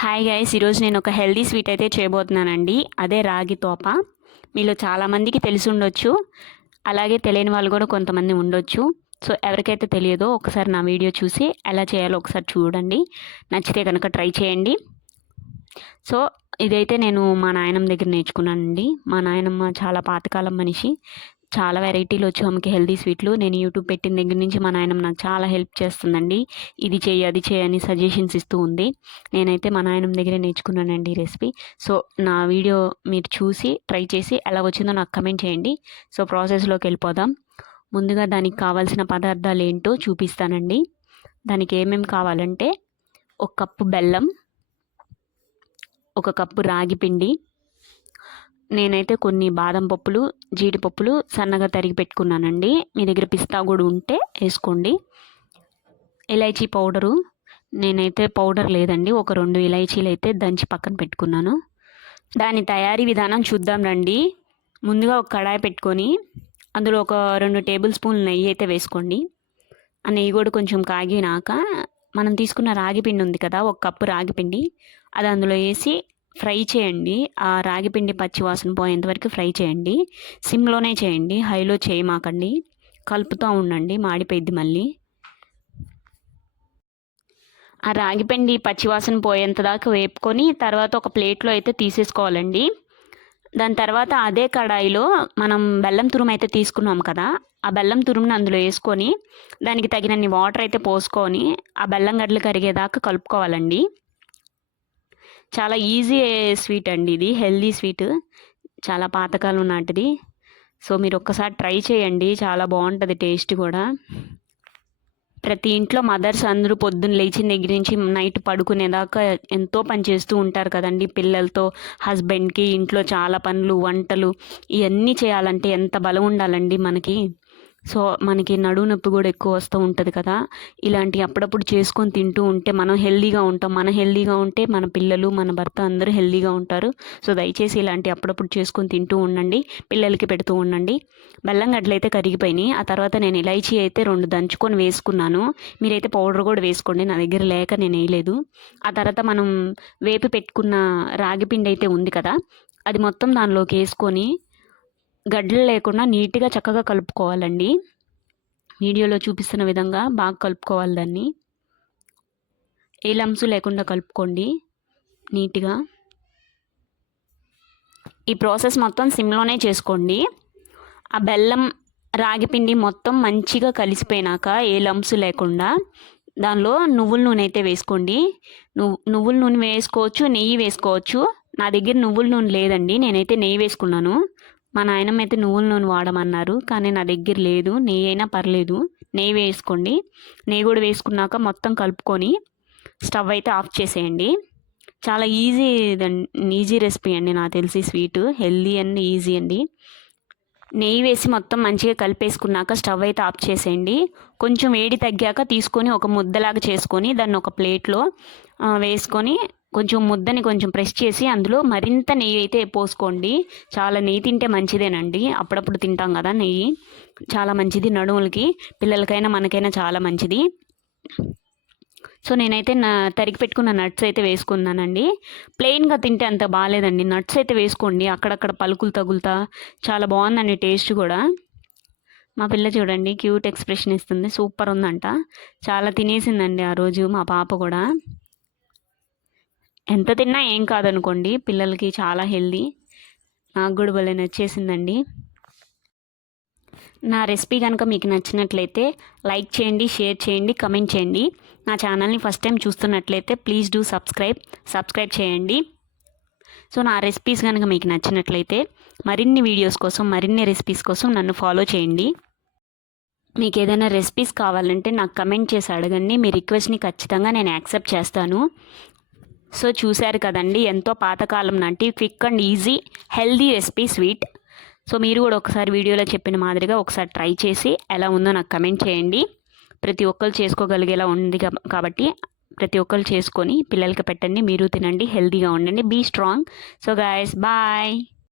Hi guys, ఈరోజు నేను ఒక హెల్దీ స్వీట్ అయితే చేయబోతున్నానండి. అదే రాగి తోప. మీలో చాలామందికి తెలిసి ఉండొచ్చు, అలాగే తెలియని వాళ్ళు కూడా కొంతమంది ఉండొచ్చు. సో ఎవరికైతే తెలియదో ఒకసారి నా వీడియో చూసి ఎలా చేయాలో ఒకసారి చూడండి. నచ్చితే కనుక ట్రై చేయండి. సో ఇదైతే నేను మా నాయనమ్మ దగ్గర నేర్చుకున్నానండి. మా నాయనమ్మ చాలా పాతకాలం మనిషి. చాలా వెరైటీలు వచ్చు ఆమెకి హెల్దీ స్వీట్లు. నేను యూట్యూబ్ పెట్టిన దగ్గర నుంచి మా నాయనమ్మ నాకు చాలా హెల్ప్ చేస్తుందండి. ఇది చేయి అది చేయి అని సజెషన్స్ ఇస్తూ ఉంది. నేనైతే మా నాయనమ్మ దగ్గరే నేర్చుకున్నానండి ఈ రెసిపీ. సో నా వీడియో మీరు చూసి ట్రై చేసి ఎలా వచ్చిందో నాకు కమెంట్ చేయండి. సో ప్రాసెస్లోకి వెళ్ళిపోదాం. ముందుగా దానికి కావాల్సిన పదార్థాలు ఏంటో చూపిస్తానండి. దానికి ఏమేమి కావాలంటే, ఒక కప్పు బెల్లం, ఒక కప్పు రాగి పిండి, నేనైతే కొన్ని బాదం పప్పులు, జీడిపప్పులు సన్నగా తరిగి పెట్టుకున్నానండి. మీ దగ్గర పిస్తా కూడా ఉంటే వేసుకోండి. ఇలైచీ పౌడరు, నేనైతే పౌడర్ లేదండి, ఒక 2 ఇలైచీలు అయితే దంచి పక్కన పెట్టుకున్నాను. దాని తయారీ విధానం చూద్దాం రండి. ముందుగా ఒక కడాయి పెట్టుకొని అందులో ఒక 2 టేబుల్ స్పూన్లు నెయ్యి అయితే వేసుకోండి. ఆ నెయ్యి కూడా కొంచెం కాగినాక మనం తీసుకున్న రాగి పిండి ఉంది కదా, ఒక కప్పు రాగి పిండి, అది అందులో వేసి ఫ్రై చేయండి. ఆ రాగి పిండి పచ్చి వాసన పోయేంత వరకు ఫ్రై చేయండి. సిమ్లోనే చేయండి, హైలో చేయమాకండి. కలుపుతూ ఉండండి, మాడిపోయిద్ది మళ్ళీ. ఆ రాగి పిండి పచ్చి వాసన పోయేంత దాకా వేపుకొని తర్వాత ఒక ప్లేట్లో అయితే తీసేసుకోవాలండి. దాని తర్వాత అదే కడాయిలో మనం బెల్లం తురుము అయితే తీసుకున్నాం కదా, ఆ బెల్లం తురుముని అందులో వేసుకొని దానికి తగినన్ని వాటర్ అయితే పోసుకొని ఆ బెల్లం గడ్డలు కరిగేదాకా కలుపుకోవాలండి. చాలా ఈజీ స్వీట్ అండి ఇది, హెల్దీ స్వీట్, చాలా పాతకాలం నాటిది. సో మీరు ఒక్కసారి ట్రై చేయండి, చాలా బాగుంటుంది టేస్ట్ కూడా. ప్రతి ఇంట్లో మదర్స్ అందరూ పొద్దున్న లేచిన దగ్గర నుంచి నైట్ పడుకునేదాకా ఎంతో పని చేస్తూ ఉంటారు కదండి. పిల్లలతో, హస్బెండ్కి ఇంట్లో చాలా పనులు, వంటలు ఇవన్నీ చేయాలంటే ఎంత బలం ఉండాలండి మనకి. సో మనకి నడుము నొప్పి కూడా ఎక్కువ వస్తూ ఉంటుంది కదా. ఇలాంటి అప్పుడప్పుడు చేసుకొని తింటూ ఉంటే మనం హెల్దీగా ఉంటాం. మనం హెల్దీగా ఉంటే మన పిల్లలు, మన భర్త అందరూ హెల్దీగా ఉంటారు. సో దయచేసి ఇలాంటి అప్పుడప్పుడు చేసుకొని తింటూ ఉండండి, పిల్లలకి పెడుతూ ఉండండి. బెల్లం గడ్డలైతే కరిగిపోయినాయి. ఆ తర్వాత నేను ఇలైచీ అయితే 2 దంచుకొని వేసుకున్నాను. మీరైతే పౌడర్ కూడా వేసుకోండి, నా దగ్గర లేక నేను వేయలేదు. ఆ తర్వాత మనం వేపి పెట్టుకున్న రాగి పిండి అయితే ఉంది కదా, అది మొత్తం దానిలోకి వేసుకొని గడ్డలు లేకుండా నీట్గా చక్కగా కలుపుకోవాలండి. వీడియోలో చూపిస్తున్న విధంగా బాగా కలుపుకోవాలి దాన్ని. ఏ లంప్స్ లేకుండా కలుపుకోండి నీట్గా. ఈ ప్రాసెస్ మొత్తం సిమ్లోనే చేసుకోండి. ఆ బెల్లం రాగి పిండి మొత్తం మంచిగా కలిసిపోయినాక ఏ లంప్స్ లేకుండా దానిలో నువ్వుల నూనె అయితే వేసుకోండి. నువ్వుల నూనె వేసుకోవచ్చు, నెయ్యి వేసుకోవచ్చు. నా దగ్గర నువ్వుల నూనె లేదండి, నేనైతే నెయ్యి వేసుకున్నాను. మా నాయనమ్మ అయితే నువ్వుల నూనె వాడమన్నారు, కానీ నా దగ్గర లేదు. నెయ్యి అయినా పర్లేదు, నెయ్యి వేసుకోండి. నెయ్యి కూడా వేసుకున్నాక మొత్తం కలుపుకొని స్టవ్ అయితే ఆఫ్ చేసేయండి. చాలా ఈజీ రెసిపీ అండి, నాకు తెలిసి స్వీట్ హెల్దీ అండ్ ఈజీ అండి. నెయ్యి వేసి మొత్తం మంచిగా కలిపేసుకున్నాక స్టవ్ అయితే ఆఫ్ చేసేయండి. కొంచెం వేడి తగ్గాక తీసుకొని ఒక ముద్దలాగా చేసుకొని దాన్ని ఒక ప్లేట్లో వేసుకొని కొంచెం ముద్దని కొంచెం ప్రెస్ చేసి అందులో మరింత నెయ్యి అయితే పోసుకోండి. చాలా నెయ్యి తింటే మంచిదేనండి, అప్పుడప్పుడు తింటాం కదా నెయ్యి, చాలా మంచిది నడుములకి, పిల్లలకైనా మనకైనా చాలా మంచిది. సో నేనైతే తరిగి పెట్టుకున్న నట్స్ అయితే వేసుకున్నానండి. ప్లెయిన్గా తింటే అంత బాగాలేదండి, నట్స్ అయితే వేసుకోండి, అక్కడక్కడ పలుకులు తగులుతా చాలా బాగుందండి టేస్ట్ కూడా. మా పిల్ల చూడండి క్యూట్ ఎక్స్ప్రెషన్ ఇస్తుంది, సూపర్ ఉందంట. చాలా తినేసిందండి ఆ రోజు మా పాప కూడా. ఎంత తిన్నా ఏం కాదనుకోండి, పిల్లలకి చాలా హెల్దీ. నాకు కూడా భలే నచ్చేసిందండి. నా రెసిపీ కనుక మీకు నచ్చినట్లయితే లైక్ చేయండి, షేర్ చేయండి, కమెంట్ చేయండి. నా ఛానల్ని ఫస్ట్ టైం చూస్తున్నట్లయితే ప్లీజ్ డూ సబ్స్క్రైబ్ చేయండి. సో నా రెసిపీస్ కనుక మీకు నచ్చినట్లయితే మరిన్ని వీడియోస్ కోసం, మరిన్ని రెసిపీస్ కోసం నన్ను ఫాలో చేయండి. మీకు ఏదైనా రెసిపీస్ కావాలంటే నాకు కమెంట్ చేసి అడగండి, మీ రిక్వెస్ట్ని ఖచ్చితంగా నేను యాక్సెప్ట్ చేస్తాను. సో చూశారు కదండి, ఎంతో పాతకాలం నాటి quick and easy healthy recipe sweet. So మీరు కూడా ఒకసారి వీడియోలో చెప్పిన మాదిరిగా ఒకసారి ట్రై చేసి ఎలా ఉందో నాకు కమెంట్ చేయండి. ప్రతి ఒక్కరు చేసుకోగలిగేలా ఉంది కాబట్టి ప్రతి ఒక్కరు చేసుకొని పిల్లలకి పెట్టండి, మీరు తినండి, హెల్తీగా ఉండండి, be strong. So guys, bye.